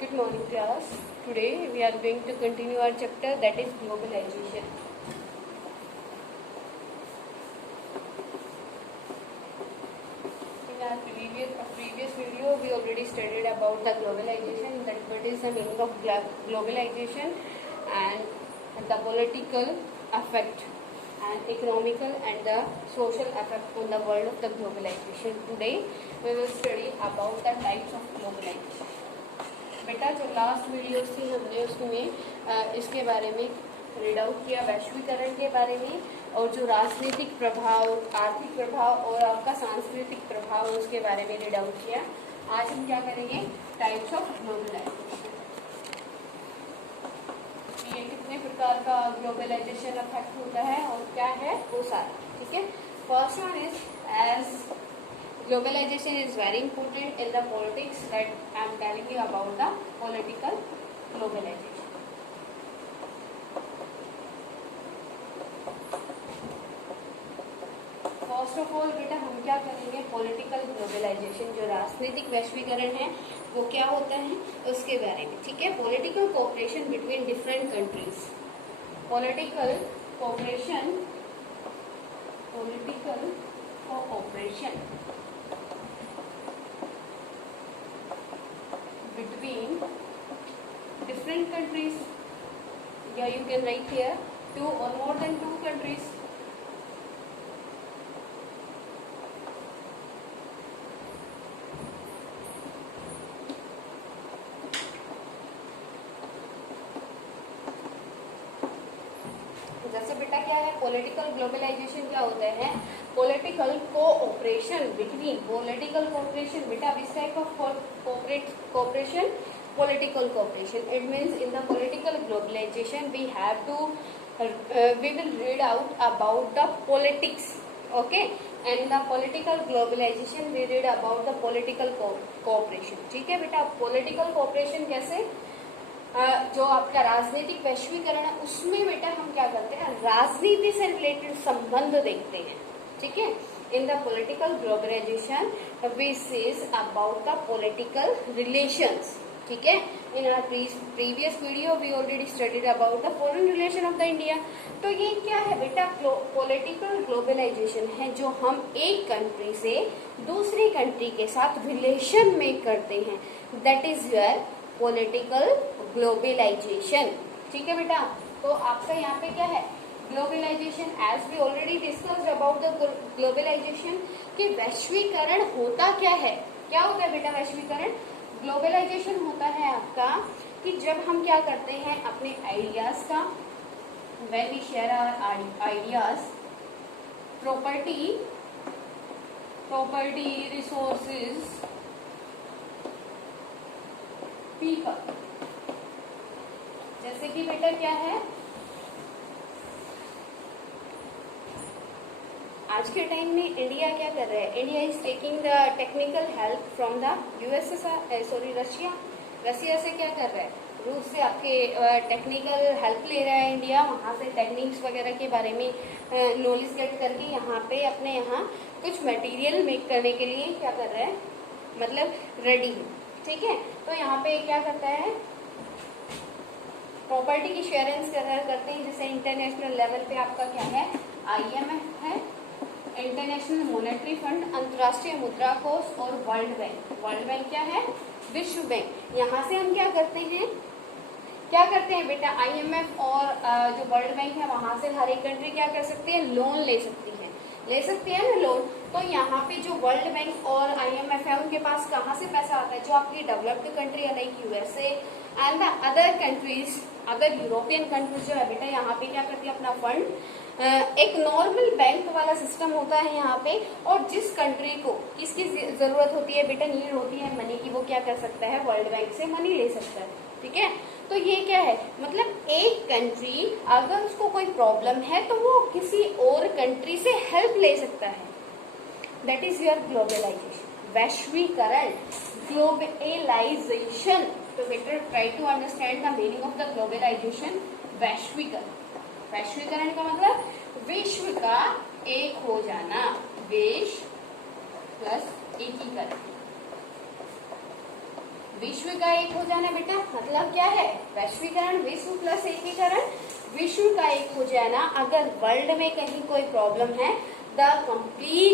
Good morning class. Today we are going to continue our chapter, that is globalization. In our previous video we already studied about the globalization, that what is the meaning of globalization and the political effect and economical and the social effect on the world of the globalization. Today we will study about the types of globalization. बेटा जो last video थी हमने उसमें इसके बारे में read out किया, वैश्वीकरण के बारे में, और जो राजनीतिक प्रभाव, आर्थिक प्रभाव और आपका सांस्कृतिक प्रभाव उसके बारे में रीड आउट किया। आज हम क्या करेंगे, टाइप्स ऑफ ग्लोबलाइजेशन। ये कितने प्रकार का ग्लोबलाइजेशन अफेक्ट होता है और क्या है वो सारा, ठीक है। First one is as globalization is very important in the politics, that I am telling you about the political globalization. First of all बेटा हम क्या करेंगे, political globalization जो राजनीतिक वैश्वीकरण है वो क्या होता है उसके बारे में, ठीक है। political cooperation between different countries, political cooperation between different countries, yeah, you can write here two or more than two countries. जैसे बेटा क्या है, पॉलिटिकल ग्लोबलाइजेशन क्या होता है, political cooperation between, political cooperation बेटा which type of cooperation, political cooperation. It means in the political globalization we have to we will read out about the politics, okay, and in the political globalization we read about the political cooperation, ठीक है बेटा। political cooperation कैसे, जो आपका राजनीतिक वैश्वीकरण है उसमें बेटा हम क्या करते हैं, राजनीति से रिलेटेड संबंध देखते हैं, ठीक है। In the political globalization which is about the political relations, ठीक है। In our previous video we already studied about the foreign relation of the India. तो ये क्या है बेटा, पॉलिटिकल ग्लोबलाइजेशन है जो हम एक कंट्री से दूसरी कंट्री के साथ रिलेशन में करते हैं, that is your political globalization, ठीक है बेटा। तो आपका यहाँ पे क्या है, globalization, as we already discussed about the globalization, कि वैश्वीकरण होता क्या है, क्या होता है बेटा वैश्वीकरण। ग्लोबलाइजेशन होता है आपका कि जब हम क्या करते हैं अपने आइडियाज का, when we share our ideas, property resources, people. जैसे कि बेटा क्या है, आज के टाइम में इंडिया क्या कर रहा है, India is taking the technical help from the Russia से क्या कर रहा है, रूस से आपके टेक्निकल हेल्प ले रहा है इंडिया, वहाँ से टेक्निक्स वगैरह के बारे में नॉलेज गेट करके यहाँ पे अपने यहाँ कुछ मटेरियल मेक करने के लिए क्या कर रहा है, मतलब रेडी है, ठीक है। तो यहाँ पे क्या करता है, प्रॉपर्टी की शेयरिंग करते हैं। जैसे इंटरनेशनल लेवल पे आपका क्या है, IMF है, इंटरनेशनल मॉनेटरी फंड, अंतर्राष्ट्रीय मुद्रा कोष और वर्ल्ड बैंक। वर्ल्ड बैंक क्या है, विश्व बैंक। यहाँ से हम क्या करते हैं बेटा, IMF और जो वर्ल्ड बैंक है वहां से हर एक कंट्री क्या कर सकती है, लोन ले सकती है ना लोन। तो यहाँ पे जो वर्ल्ड बैंक और IMF है उनके पास कहाँ से पैसा आता है, जो आपकी डेवलप्ड कंट्री है like USA and the other countries, other European countries जो है बेटा यहाँ पे क्या करती है अपना फंड, एक नॉर्मल बैंक वाला सिस्टम होता है यहाँ पे, और जिस कंट्री को किसकी जरूरत होती है बेटा, नीड होती है मनी की, वो क्या कर सकता है, वर्ल्ड बैंक से मनी ले सकता है, ठीक है। तो ये क्या है, मतलब एक कंट्री अगर उसको कोई प्रॉब्लम है तो वो किसी और कंट्री से हेल्प ले सकता है, दैट इज योर ग्लोबलाइजेशन, वैश्वीकरण, ग्लोबलाइजेशन। तो better try to understand the meaning of the globalization. वैश्वीकरण का मतलब विश्व का एक हो जाना, विश्व प्लस एकीकरण, विश्व का एक हो जाना बेटा मतलब क्या है, वैश्वीकरण, विश्व प्लस एकीकरण, विश्व का एक हो जाना। अगर वर्ल्ड में कहीं कोई प्रॉब्लम है, the totally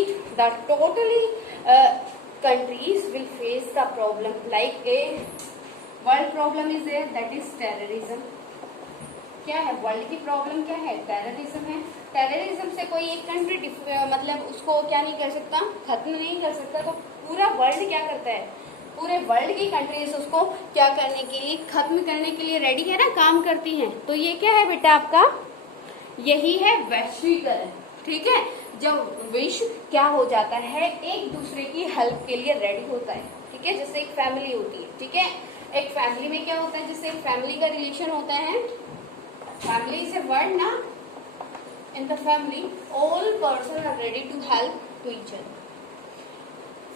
countries will face the problem, like a world problem is there, that is terrorism। क्या है वर्ल्ड की प्रॉब्लम, क्या है टेररिज्म है। टेररिज्म से कोई एक कंट्री मतलब उसको क्या नहीं कर सकता, खत्म नहीं कर सकता, तो पूरा वर्ल्ड क्या करता है, पूरे वर्ल्ड की कंट्रीज उसको क्या करने के लिए, खत्म करने के लिए रेडी है ना, काम करती हैं। तो ये क्या है बेटा आपका, यही है वैश्वीकरण। ठीक है, जब विश्व क्या हो जाता है, एक दूसरे की हेल्प के लिए रेडी होता है। ठीक है, जैसे एक फैमिली होती है। ठीक है, एक फैमिली में क्या होता है, जैसे एक फैमिली का रिलेशन होता है, फैमिली इज ए वर्ड ना, in the family all person are ready to help to each other.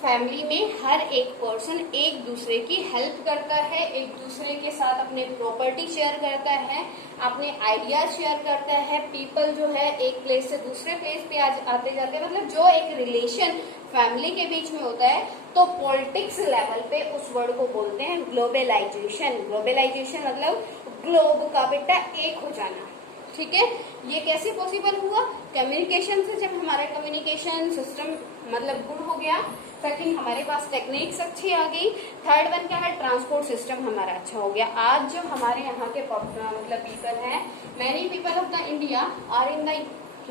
Family में हर एक पर्सन एक दूसरे की हेल्प करता है, एक दूसरे के साथ अपने प्रॉपर्टी शेयर करता है, अपने आइडियाज शेयर करता है। पीपल जो है एक प्लेस से दूसरे प्लेस पे आते जाते हैं, मतलब जो एक रिलेशन फैमिली के बीच में होता है। तो पॉलिटिक्स लेवल पे उस वर्ड को बोलते हैं ग्लोबलाइजेशन। ग्लोबलाइजेशन मतलब ग्लोब का बेटा एक हो जाना। ठीक है, ये कैसे पॉसिबल हुआ, कम्युनिकेशन से। जब हमारा कम्युनिकेशन सिस्टम मतलब गुड हो गया, सेकंड हमारे पास टेक्निक्स अच्छी आ गई, थर्ड वन क्या है, ट्रांसपोर्ट सिस्टम हमारा अच्छा हो गया। आज जो हमारे यहाँ के मतलब पीपल हैं, many people of the India are in the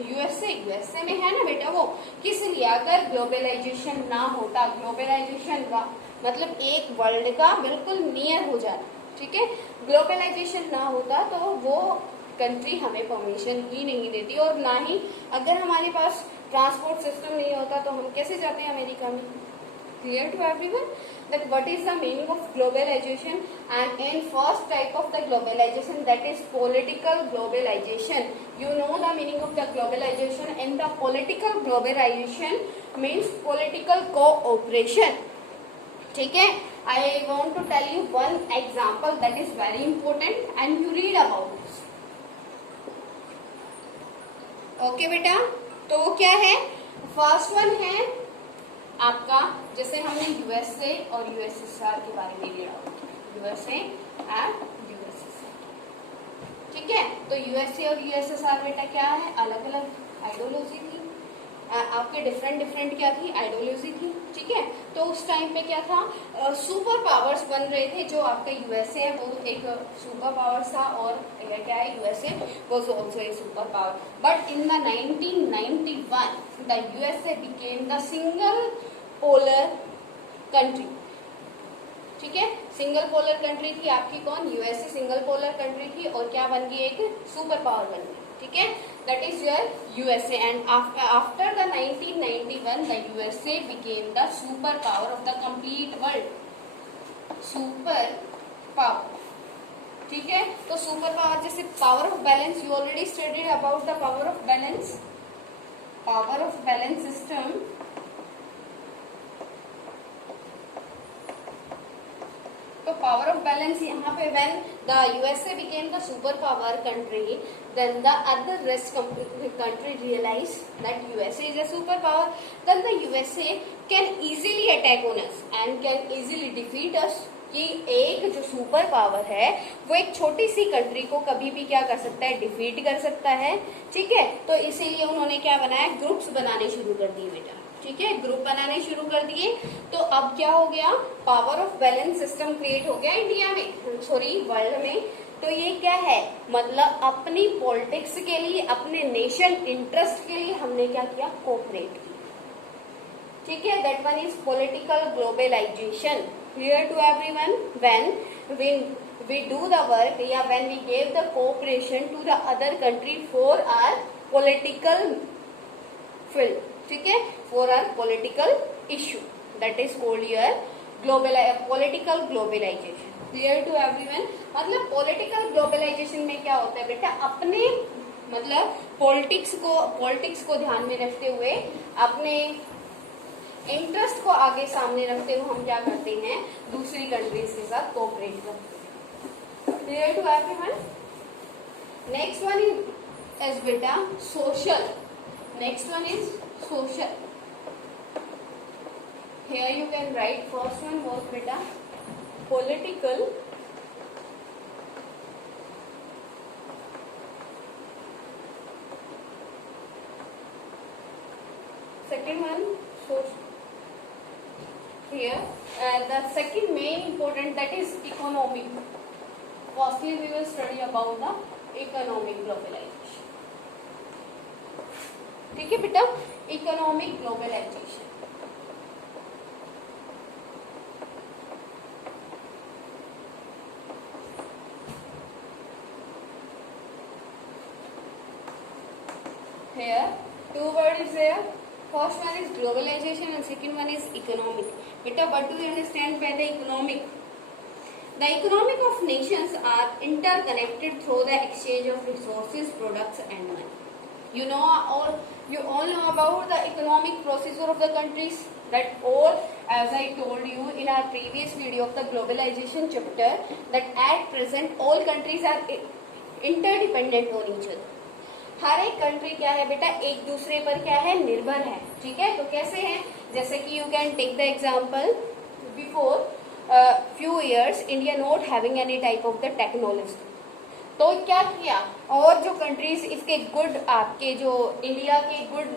USA में है ना बेटा वो, किस लिए, अगर ग्लोबलाइजेशन ना होता, ग्लोबलाइजेशन का मतलब एक वर्ल्ड का बिल्कुल नियर हो जाना। ठीक है, ग्लोबलाइजेशन ना होता तो वो कंट्री हमें परमिशन ही नहीं देती, और ना ही अगर हमारे पास ट्रांसपोर्ट सिस्टम नहीं होता तो हम कैसे जाते हैं अमेरिका में। Clear to everyone that what is the meaning of globalization, and in first type of the globalization, that is political globalization. You know the meaning of the globalization, and the political globalization means political cooperation. ठीक है, I want to tell you one example that is very important and you read about this. Okay बेटा, तो वो क्या है, first one है आपका, जैसे हमने यूएसए और यूएसएसआर के बारे में लिया, यूएसए एंड यूएसएसआर। ठीक है, तो यूएसए और यूएसएसआर बेटा क्या है, अलग अलग आइडियोलॉजी थी, आपके डिफरेंट क्या थी, आइडियोलॉजी थी। ठीक है, तो उस टाइम पे क्या था, सुपर पावर्स बन रहे थे। जो आपका यूएसए है वो एक सुपर पावर था, और क्या है USA was also a super power. But in the 1991 the USA became the single polar country. ठीक है, सिंगल पोलर कंट्री थी आपकी कौन, यूएसए सिंगल पोलर कंट्री थी, और क्या बन गई, एक सुपर पावर बन गई। ठीक है, that is your USA, and after the 1991 the USA became the super power of the complete world, super power। ठीक है, तो सुपर पावर, जैसे power of balance, you already studied about the power of balance, power of balance system. तो power of balance यहाँ पे when the USA became the super power country, then the other rest country realize that USA is a superpower, then the USA can easily attack on us and can easily defeat us। कि एक जो super power है वो एक छोटी सी country को कभी भी क्या कर सकता है, डिफीट कर सकता है। ठीक है, तो इसीलिए उन्होंने क्या बनाया, ग्रुप्स बनाने शुरू कर दिए बेटा। ठीक है, ग्रुप बनाने शुरू कर दिए, तो अब क्या हो गया, power of balance system create हो गया इंडिया में, सॉरी वर्ल्ड में। तो ये क्या है, मतलब अपनी पॉलिटिक्स के लिए, अपने नेशन इंटरेस्ट के लिए हमने क्या किया, कोऑपरेट किया। ठीक है, that one is political globalization. Clear to everyone, when we do the work, या when we gave the cooperation to the other country for our political field। ठीक है, for our political issue, that is called your political globalization। Clear to everyone, मतलब political globalization में क्या होता है बेटा, अपने मतलब पॉलिटिक्स को ध्यान में रखते हुए, अपने इंटरेस्ट को आगे सामने रखते हुए हम क्या करते हैं, दूसरी कंट्रीज के साथ कोऑपरेट करते हैं। Clear to everyone, next one is बेटा social. Next one is social. Here you can write, first one was beta political second one, so here the second main important, that is economic. Firstly we will study about the economic globalization. ठीक है बेटा, economic globalization. Here two words is there. First one is globalization and second one is economic. Beta, what do you understand by the economic? The economic of nations are interconnected through the exchange of resources, products and money. You all know about the economic procedure of the countries, that all, as I told you in our previous video of the globalization chapter, that at present all countries are interdependent on each other. हर एक country क्या है बेटा, एक दूसरे पर क्या है, निर्भर है. ठीक है, तो कैसे है, जैसे कि you can take the example, before few years India not having any type of the technology. तो क्या किया, और जो कंट्रीज इसके गुड, आपके जो इंडिया के गुड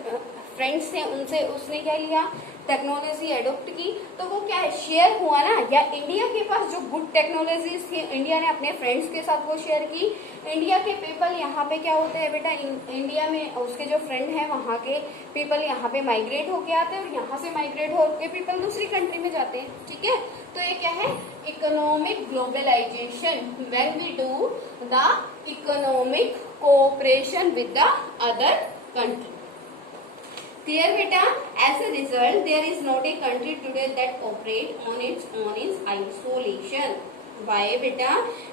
फ्रेंड्स थे उनसे उसने क्या लिया, टेक्नोलॉजी एडोप्ट की. तो वो क्या है, शेयर हुआ ना, या इंडिया के पास जो गुड टेक्नोलॉजीज थी इंडिया ने अपने फ्रेंड्स के साथ वो शेयर की. इंडिया के पीपल यहाँ पे क्या होते हैं बेटा, इंडिया में उसके जो फ्रेंड है वहाँ के पीपल यहाँ पे माइग्रेट होके आते हैं और यहाँ से माइग्रेट होके पीपल दूसरी कंट्री में जाते हैं. ठीक है, तो ये क्या है, economic globalization, when we do the economic cooperation with the other country. Clear beta? As a result, there is not a country today that operates on its own in isolation. Why beta?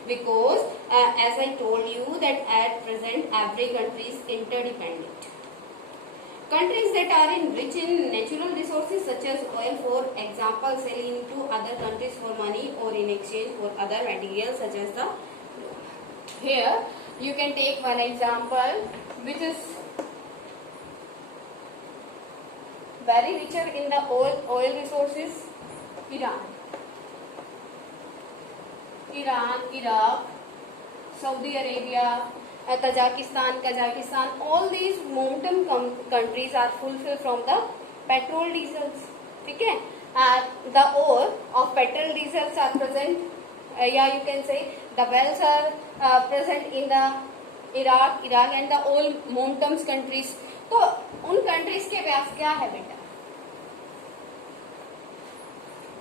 Because as I told you that at present every country is interdependent. Countries that are rich in natural resources such as oil, for example, selling to other countries for money or in exchange for other materials such as the. Here you can take one example which is very richer in the oil resources, Iran, Iraq, Saudi Arabia, Kazakhstan, all these mountain countries are fulfilled from the petrol diesels. ठीक है, the ore of petrol diesels are present, you can say the wells are present in the Iraq and the all mountains countries. तो उन countries के पास क्या है बेटा,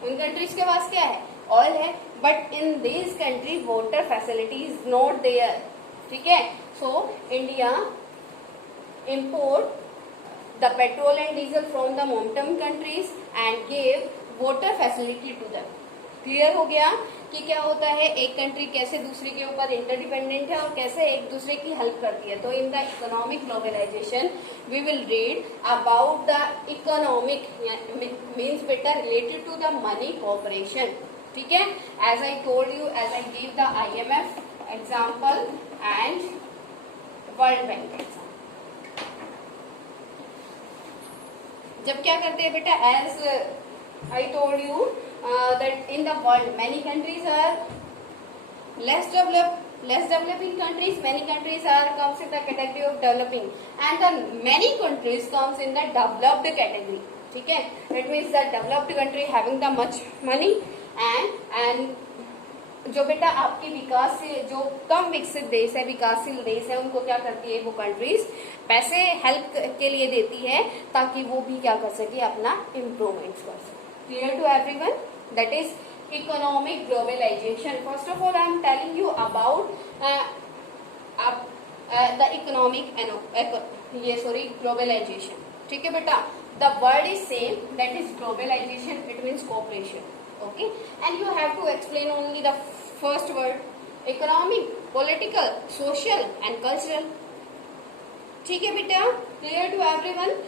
उन countries के पास क्या है, ऑयल है, but in this country water facility is not there. ठीक है, so India import the petrol and diesel from the mountain countries and give water facility to them. Clear हो गया कि क्या होता है, एक कंट्री कैसे दूसरे के ऊपर इंटरडिपेंडेंट है और कैसे एक दूसरे की हेल्प करती है. तो in the economic globalisation we will read about the economic means बेटा related to the money cooperation. ठीक है, as I told you, as I give the IMF example and world bank example. जब क्या करते हैं बेटा, as I told you that in the world many countries are less developing countries, many countries are comes in the category of developing and the many countries comes in the developed category. ठीक है, that means the developed country having the much money and जो बेटा आपकी विकास से जो कम विकसित देश है, विकासशील देश है, उनको क्या करती है वो कंट्रीज पैसे हेल्प के लिए देती है ताकि वो भी क्या कर सके, अपना इम्प्रूवमेंट कर सके. Clear to everyone? That is economic globalization. First of all, I am telling you about the economic globalization. ठीक है बेटा, the word is same, that is globalization. It means cooperation. Okay, and you have to explain only the first word: economic, political, social, and cultural. ठीक है बेटा, clear to everyone?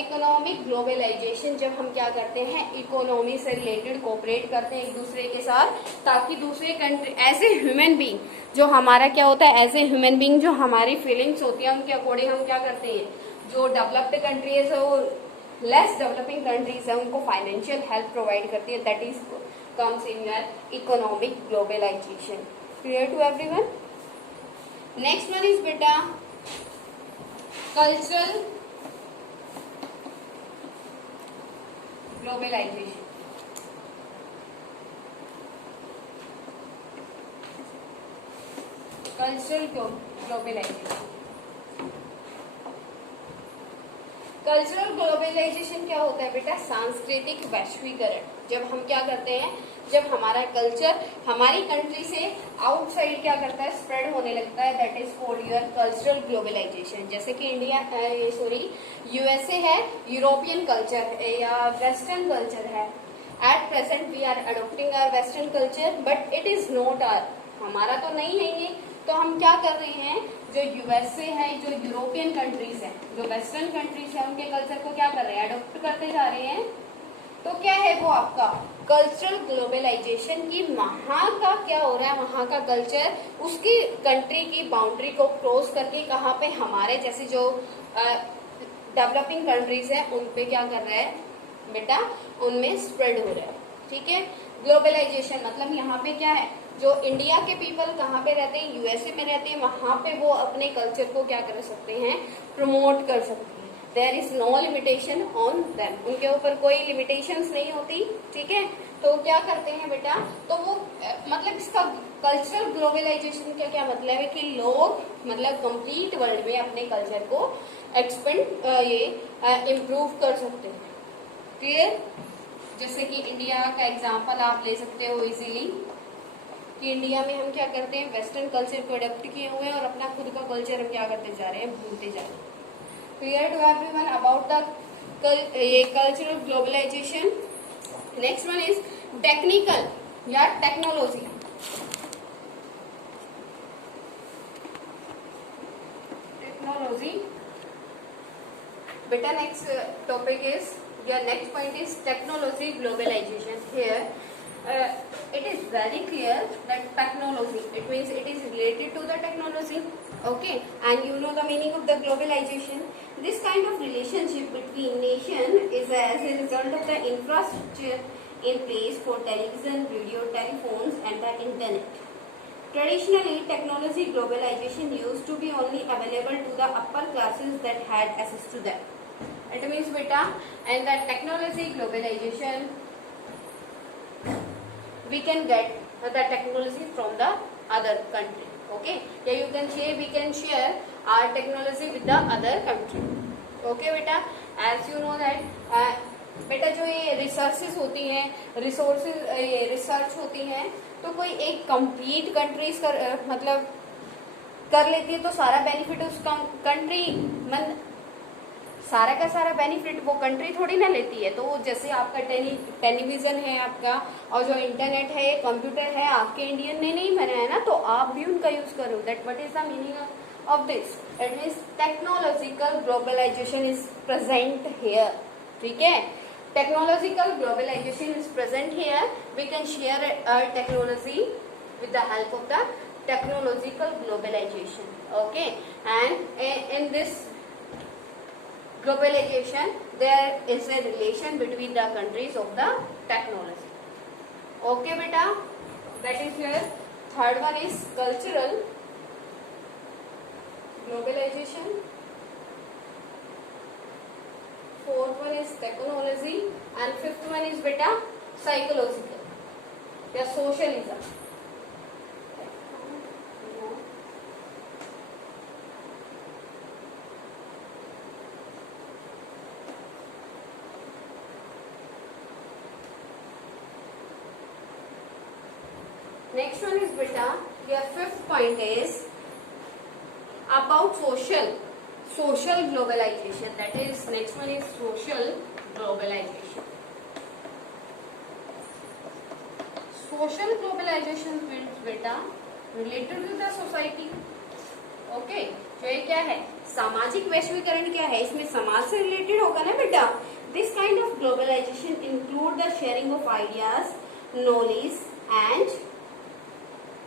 Economic globalization, जब हम क्या करते हैं, इकोनॉमी से related cooperate करते हैं एक दूसरे के साथ ताकि दूसरे country as a human being, जो हमारा क्या होता है, एज ए ह्यूमन बीइंग जो हमारी फीलिंग्स होती है उनके अकॉर्डिंग हम क्या करते हैं, जो डेवलप्ड कंट्रीज है वो लेस डेवलपिंग कंट्रीज है उनको फाइनेंशियल हेल्प प्रोवाइड करती है. That is comes in your economic globalization. Clear to everyone? Next one is beta cultural globalization. Cultural globalization. Cultural globalization क्या होता है बेटा? सांस्कृतिक वैश्वीकरण. जब हम क्या करते हैं, जब हमारा कल्चर हमारी कंट्री से आउटसाइड क्या करता है, स्प्रेड होने लगता है, that is called your cultural globalization. जैसे कि इंडिया यूएसए है, यूरोपियन कल्चर है या वेस्टर्न कल्चर है. At present we are adopting our western culture but it is not our. हमारा तो नहीं है ये. तो हम क्या कर रहे हैं, जो यूएसए है, जो यूरोपियन कंट्रीज है, जो वेस्टर्न कंट्रीज है, उनके कल्चर को क्या कर रहे हैं, अडॉप्ट करते जा रहे हैं. तो क्या है वो आपका कल्चरल ग्लोबलाइजेशन की. वहां का क्या हो रहा है, वहां का कल्चर उसकी कंट्री की बाउंड्री को क्रॉस करके कहाँ पे हमारे जैसे जो डेवलपिंग कंट्रीज है उन पे क्या कर रहा है बेटा, उनमें स्प्रेड हो रहा है. ठीक है. ग्लोबलाइजेशन मतलब यहाँ पे क्या है, जो इंडिया के पीपल कहाँ पे रहते हैं, यूएसए में रहते हैं, वहां पे वो अपने कल्चर को क्या कर सकते हैं, प्रमोट कर सकते हैं. There is no limitation on them. उनके ऊपर कोई लिमिटेशंस नहीं होती. ठीक है. तो क्या करते हैं बेटा, तो वो मतलब इसका कल्चरल ग्लोबलाइजेशन का क्या मतलब है कि लोग मतलब कंप्लीट वर्ल्ड में अपने कल्चर को एक्सपेंड इम्प्रूव कर सकते हैं. क्लियर. जैसे कि इंडिया का एग्जाम्पल आप ले सकते हो इजीली कि इंडिया में हम क्या करते हैं, वेस्टर्न कल्चर को अडॉप्ट किए हुए हैं और अपना खुद का कल्चर हम क्या करते जा रहे हैं, भूलते जा रहे हैं. Clear to everyone about the ये cultural globalisation. Next one is technical या टेक्नोलॉजी. टेक्नोलॉजी बेटा. Next topic is your next point is technology globalization. Here it is very clear that technology, it means it is related to the technology. Okay. And you know the meaning of the globalization. This kind of relationship between nation is as a result of the infrastructure in place for television, radio, telephones and the internet. Traditionally, technology globalization used to be only available to the upper classes that had access to them. It means beta, and the technology globalization we can get the technology from the other country. Okay. Yeah, you can say we can share our technology with the other country. Okay beta. As you know that बेटा जो ये researches होती हैं, ये research होती हैं, तो कोई एक कंप्लीट कंट्रीज मतलब कर लेती है तो सारा बेनिफिट उस कंट्री सारा का सारा बेनिफिट वो कंट्री थोड़ी ना लेती है. तो जैसे आपका टेलीविजन है आपका और जो इंटरनेट है, कंप्यूटर है, आपके इंडियन ने नहीं बनाया ना, तो आप भी उनका यूज करो. That what is the meaning of this. It means technological globalization is present here. ठीक है. Technological globalization is present here. We can share our technology with the help of the technological globalization. Okay. And in this globalization there is a relation between the countries of the technology. Okay beta, that is here. Third one is cultural globalization. Fourth one is technology and fifth one is beta psychological या socialism. Next one is beta, your fifth point is about social globalization. That is, next one is social globalization. Social globalization means beta related to the society. Okay. तो ये क्या है, सामाजिक वैश्वीकरण क्या है, इसमें समाज से रिलेटेड होगा ना बेटा. This kind of globalization include the sharing of ideas, knowledge and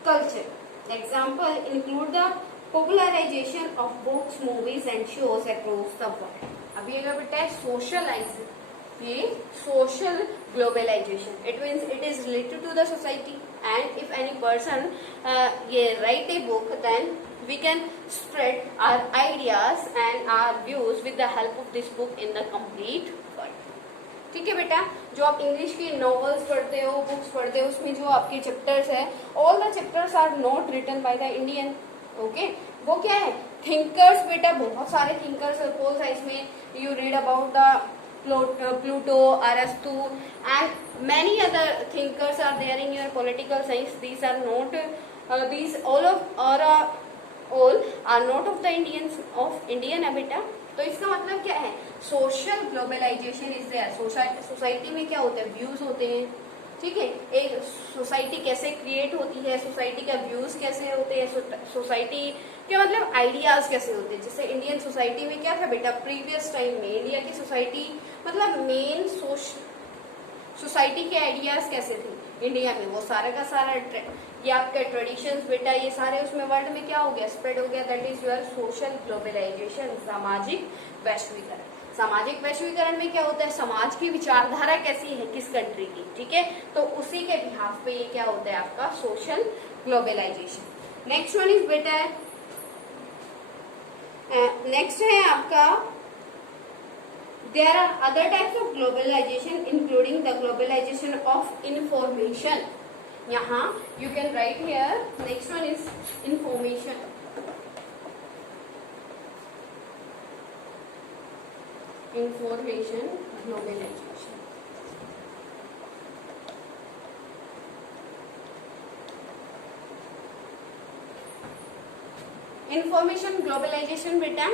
culture. Example include the popularization of books, movies and shows across the world. अब ये क्या बेटा है, सोशलाइज, ये social globalization. It means it is related to the society, and if any person write a book, then we can spread our ideas and our views with the help of this book in the complete world. ठीक है बेटा, जो आप English की novels पढ़ते हो, books पढ़ते हो, उसमें जो आपके चैप्टर्स है, all the chapters are not written by the Indian. Okay, वो क्या है, थिंकर्स बेटा, बहुत सारे थिंकर्स पोल साइंस में you read about the Pluto, Aristotle, and many other thinkers are there in your political science. These are not, these all are not of the Indian है बेटा. तो इसका मतलब क्या है, social globalization is there. Society में क्या होता है, व्यूज होते हैं. ठीक है, एक सोसाइटी कैसे क्रिएट होती है, सोसाइटी का व्यूज कैसे होते हैं, सोसाइटी के मतलब आइडियाज कैसे होते हैं. जैसे इंडियन सोसाइटी में क्या था बेटा, प्रीवियस टाइम में इंडिया की सोसाइटी मतलब मेन सोसाइटी के आइडियाज कैसे थे इंडिया में, वो सारा का सारा ये आपके ट्रेडिशंस बेटा, ये सारे उसमें वर्ल्ड में क्या हो गया, स्प्रेड हो गया. That is your social globalization, सामाजिक वैश्वीकरण. सामाजिक वैश्वीकरण में क्या होता है, समाज की विचारधारा कैसी है किस कंट्री की. ठीक है, तो उसी के बिहाफ पे ये क्या होता है आपका social globalization. Next one is बेटा, नेक्स्ट है आपका, there are other types of globalization including the globalization of information. यहाँ you can write here, next one is information. Information globalization. Information globalization बेटा,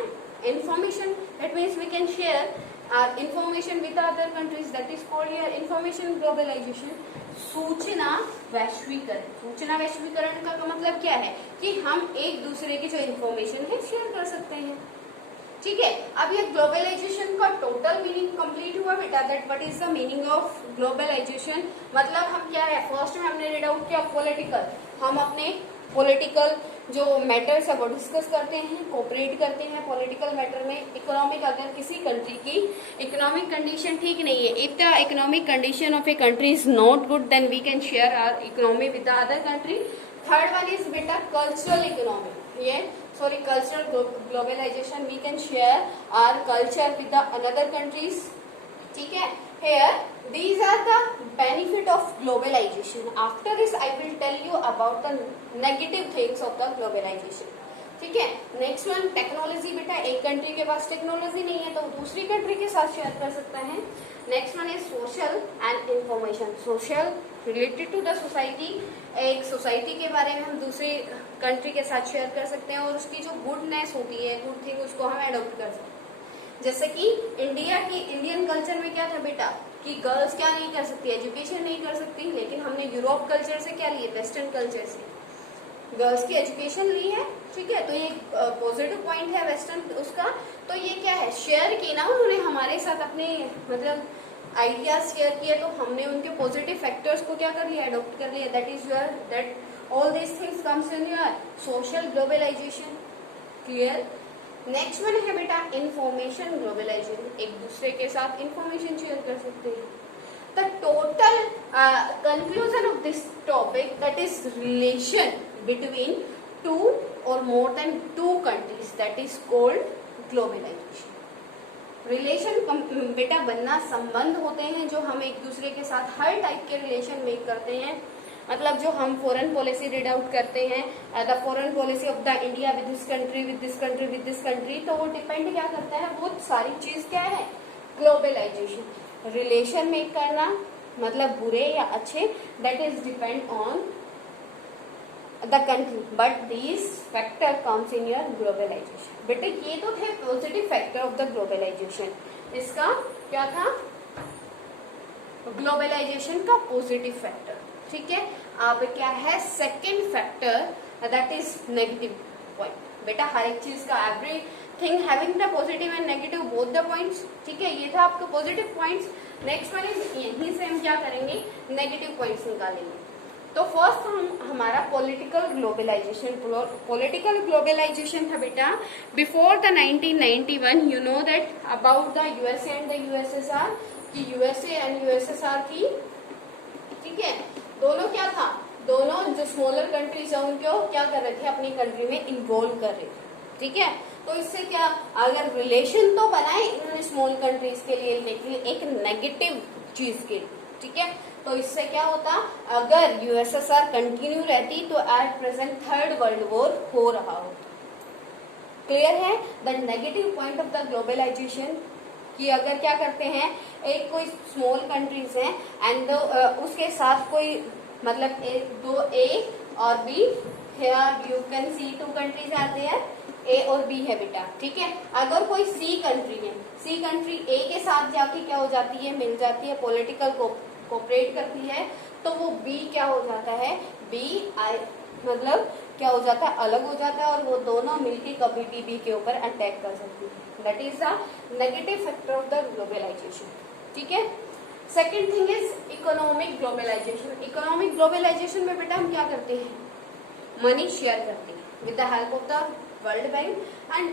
information that means we can share our information with other countries, that is called here information globalization. सूचना वैश्वीकरण. सूचना वैश्वीकरण का मतलब क्या है कि हम एक दूसरे की जो इंफॉर्मेशन है शेयर कर सकते हैं. ठीक है, अब ये ग्लोबलाइजेशन का टोटल मीनिंग कंप्लीट हुआ बेटा. That what is the meaning of globalization, मतलब हम क्या है, फर्स्ट में हमने रीड आउट किया पॉलिटिकल. हम अपने पॉलिटिकल जो मैटर्स है वो डिस्कस करते हैं, कोऑपरेट करते हैं पॉलिटिकल मैटर में. इकोनॉमिक, अगर किसी कंट्री की इकोनॉमिक कंडीशन ठीक नहीं है, if the economic condition of a country is not good, then we can share our economy with the other country. Third one is बेटा cultural economy. cultural globalization, we can share our culture with the another countries. ठीक है, here these are the benefit of globalization. After this I will tell you about the negative things of the globalization. ठीक है, next one technology बेटा. एक country के पास technology नहीं है तो दूसरी कंट्री के साथ शेयर कर सकता है. Next one is social and information. Social related to the society, एक सोसाइटी के बारे में हम दूसरी कंट्री के साथ शेयर कर सकते हैं और उसकी जो गुडनेस होती है, गुड थिंग, उसको हम अडॉप्ट कर सकते हैं. जैसे कि इंडियन कल्चर में क्या था बेटा कि गर्ल्स क्या नहीं कर सकती, एजुकेशन नहीं कर सकती, लेकिन हमने यूरोप कल्चर से क्या लिए, वेस्टर्न कल्चर से गर्ल्स की एजुकेशन ली है. ठीक है, तो ये पॉजिटिव पॉइंट है वेस्टर्न उसका. तो ये क्या है, शेयर की ना उन्होंने हमारे साथ अपने मतलब आइडियाज शेयर किए, तो हमने उनके पॉजिटिव फैक्टर्स को क्या कर लिया, अडॉप्ट कर लिया. That is your, that all this things comes in your social globalization. Clear. Next one है बेटा इंफॉर्मेशन ग्लोबलाइजेशन. एक दूसरे के साथ इंफॉर्मेशन शेयर कर सकते हैं. The total conclusion of this topic, that is relation between two or more than two countries, that is called globalization. Relation बेटा बनना, संबंध होते हैं जो हम एक दूसरे के साथ हर टाइप के रिलेशन मेक करते हैं. मतलब जो हम फॉरेन पॉलिसी रीड आउट करते हैं, the foreign policy of the India with this country, with this country, with this country, तो वो डिपेंड क्या करता है, वो सारी चीज क्या है, ग्लोबलाइजेशन. रिलेशन मेक करना मतलब बुरे या अच्छे, that is depend on the country, but this factor comes in your globalization. बेटे ये तो थे positive factor of the globalization. इसका क्या था, ग्लोबलाइजेशन का पॉजिटिव फैक्टर. ठीक है, अब क्या है second factor, that is negative point. बेटा हर एक चीज का every thing having the positive and negative both the points. ठीक है, ये था आपका positive points. Next one is, यहीं से हम क्या करेंगे, नेगेटिव पॉइंट्स निकालेंगे. तो फर्स्ट हमारा पॉलिटिकल ग्लोबलाइजेशन. पॉलिटिकल ग्लोबलाइजेशन था बेटा before the 1991. You know that about the USA and the USSR, कि यूएसए एंड यूएसएसआर थी, ठीक है, दोनों क्या था, दोनों जो स्मॉलर कंट्रीज है उनको क्या कर रहे थे, अपनी कंट्री में इन्वॉल्व कर रहे थे, ठीक है। तो इससे क्या, अगर रिलेशन तो बनाए इन्होंने स्मॉल कंट्रीज के लिए, लेकिन एक नेगेटिव चीज के, ठीक है। तो इससे क्या होता, अगर यूएसएसआर कंटिन्यू रहती तो at present third world war हो रहा होता। क्लियर है the negative point of the globalization, कि अगर क्या करते हैं, एक कोई स्मॉल कंट्रीज है एंड उसके साथ कोई मतलब दो ए और B, you can see two countries आते हैं, ए और बी है बेटा, ठीक है। अगर कोई सी कंट्री है, सी कंट्री ए के साथ जाके क्या हो जाती है, मिल जाती है, पॉलिटिकल कोऑपरेट करती है, तो वो बी क्या हो जाता है, बी आई मतलब क्या हो जाता है, अलग हो जाता है, और वो दोनों मिलके कभी भी बी के ऊपर अटैक कर सकती है। That is the negative factor of the globalization, ठीक है। Second thing is economic globalization. Economic globalization में बेटा हम क्या करते हैं, मनी शेयर करते हैं with the help of the world bank and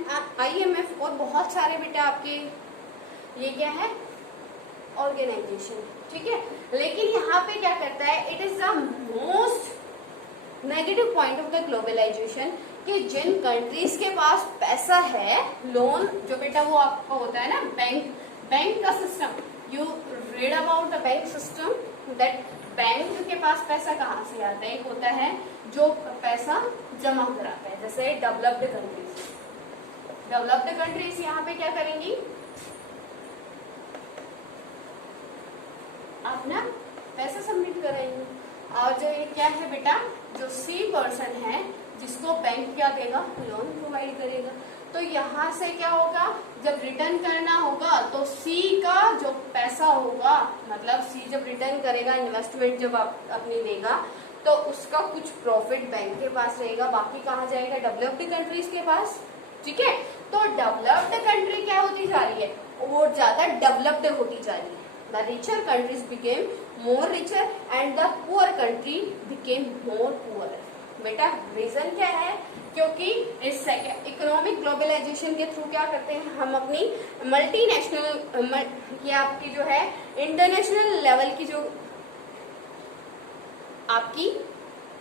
IMF और बहुत सारे बेटा आपके ये क्या है, ऑर्गेनाइजेशन, ठीक है। लेकिन यहाँ पे क्या करता है, it is the most negative point of the globalization, कि जिन कंट्रीज के पास पैसा है, लोन जो बेटा वो आपका होता है ना, बैंक का system, you read about the bank system, that bank के पास पैसा कहाँ से आता है, एक होता है जो पैसा जमा कराता है, जैसे डेवलप्ड कंट्रीज यहाँ पे क्या करेंगी, अपना पैसा सबमिट करेंगे, और जो ये क्या है बेटा, जो सी पर्सन है जिसको बैंक क्या देगा, लोन प्रोवाइड करेगा। तो यहाँ से क्या होगा, जब रिटर्न करना होगा तो सी का जो पैसा होगा, मतलब सी जब रिटर्न करेगा, इन्वेस्टमेंट जब अपनी देगा, तो उसका कुछ प्रॉफिट बैंक के पास रहेगा, बाकी कहाँ जाएगा, डेवलप्ड कंट्रीज के पास, ठीक है। तो डेवलप्ड कंट्री क्या होती जा रही है, वो ज्यादा डेवलप्ड होती जा रही है। The richer countries became more richer and the poor country became more poor. बेटा रीजन क्या है, क्योंकि इस इकोनॉमिक ग्लोबलाइजेशन के थ्रू क्या करते हैं, हम अपनी मल्टीनेशनल या आपकी जो है इंटरनेशनल लेवल की जो आपकी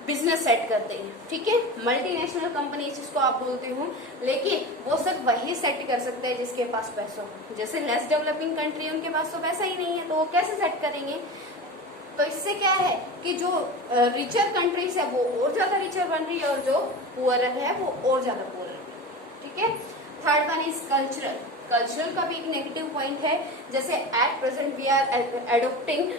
बिजनेस सेट करते हैं, ठीक है। मल्टीनेशनल कंपनी जिसको आप बोलते हो, लेकिन वो सिर्फ वही सेट कर सकता है जिसके पास पैसा हो। जैसे लेस डेवलपिंग कंट्री, उनके पास तो पैसा ही नहीं है, तो वो कैसे सेट करेंगे। तो इससे क्या है कि जो रिचर कंट्रीज है वो और ज्यादा रिचर बन रही है, और जो पुअर है वो और ज्यादा पुअर है, ठीक है। Third one is cultural. Cultural का भी एक नेगेटिव पॉइंट है, जैसे at present we are adopting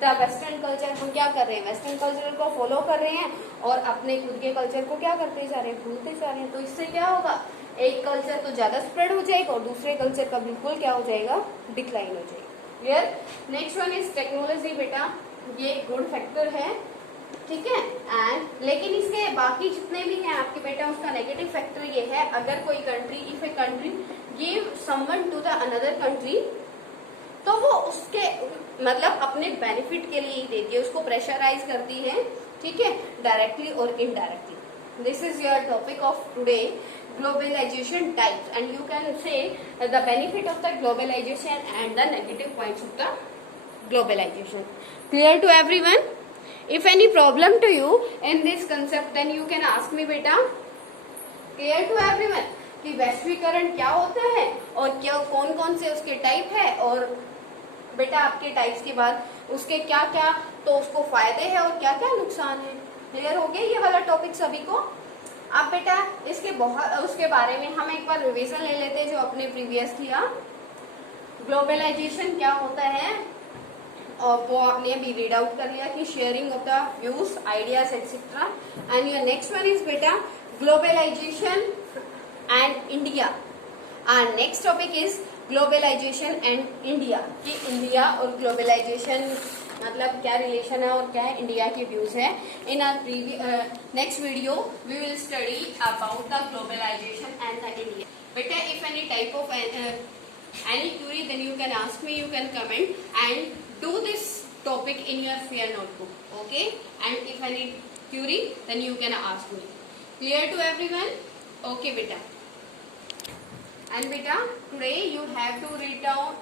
the western culture. हम क्या कर रहे हैं, वेस्टर्न कल्चर को फॉलो कर रहे हैं और अपने खुद के कल्चर को क्या करते जा रहे हैं, भूलते जा रहे हैं। तो इससे क्या होगा, एक कल्चर तो ज्यादा स्प्रेड हो जाएगा और दूसरे कल्चर का बिल्कुल क्या हो जाएगा, डिक्लाइन हो जाएगा। Clear. Next one is technology. बेटा ये गुड फैक्टर है, ठीक है, एंड लेकिन इसके बाकी जितने भी हैं आपके बेटा, उसका नेगेटिव फैक्टर ये है, अगर कोई country, if a country give someone to the another country, तो वो उसके मतलब अपने बेनिफिट के लिए ही देती है, उसको प्रेशराइज करती है, ठीक है, डायरेक्टली और indirectly. This is your topic of today, globalization types, and you can say the benefit of the globalization and the negative points of the globalization. Clear to everyone? If any problem to you in this concept, then you can ask me beta. Clear to everyone कि वैश्वीकरण क्या होता है और क्या कौन कौन से उसके टाइप है, और बेटा आपके टाइप्स के बाद उसके क्या क्या तो उसको फायदे हैं और क्या क्या नुकसान है। क्लियर हो गया ये वाला टॉपिक सभी को। अब बेटा इसके उसके बारे में हम एक बार रिवीजन ले लेते हैं जो अपने प्रीवियस किया। ग्लोबलाइजेशन क्या होता है और वो आपने अभी रीड आउट कर लिया कि sharing of the views, ideas etcetera. And your next one is बेटा globalisation and India. Our next topic is globalisation and India, कि इंडिया और ग्लोबलाइजेशन मतलब क्या रिलेशन है और क्या है इंडिया के व्यूज है। In our next video we will study about the globalisation and the India. बेटा if any type of any query, then you can ask me, you can comment and do this topic in your fair notebook, okay? And if any query, then you can ask me. Clear to everyone? Okay beta. And beta today you have to read down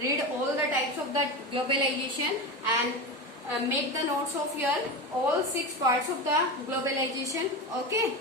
read all the types of the globalization and make the notes of your all 6 parts of the globalization. Okay.